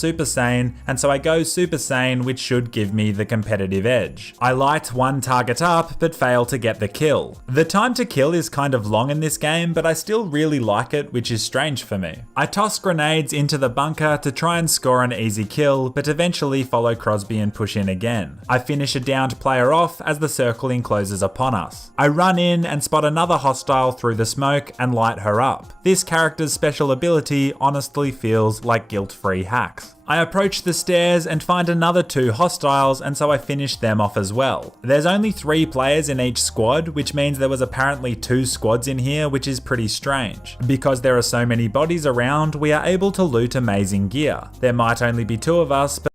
super sane, and so I go super sane, which should give me the competitive edge. I light one target up, but fail to get the kill. The time to kill is kind of long in this game, but I still really like it, which is strange for me. I toss grenades into the bunker to try and score an easy kill, but eventually follow Crosby and push in again. I finish a downed player off as the circle encloses upon us. I run in and spot another hostile through the smoke and light her up. This character's special ability honestly feels like guilt-free hacks. I approach the stairs and find another 2 hostiles, and so I finish them off as well. There's only 3 players in each squad, which means there was apparently 2 squads in here, which is pretty strange. Because there are so many bodies around, we are able to loot amazing gear. There might only be 2 of us, but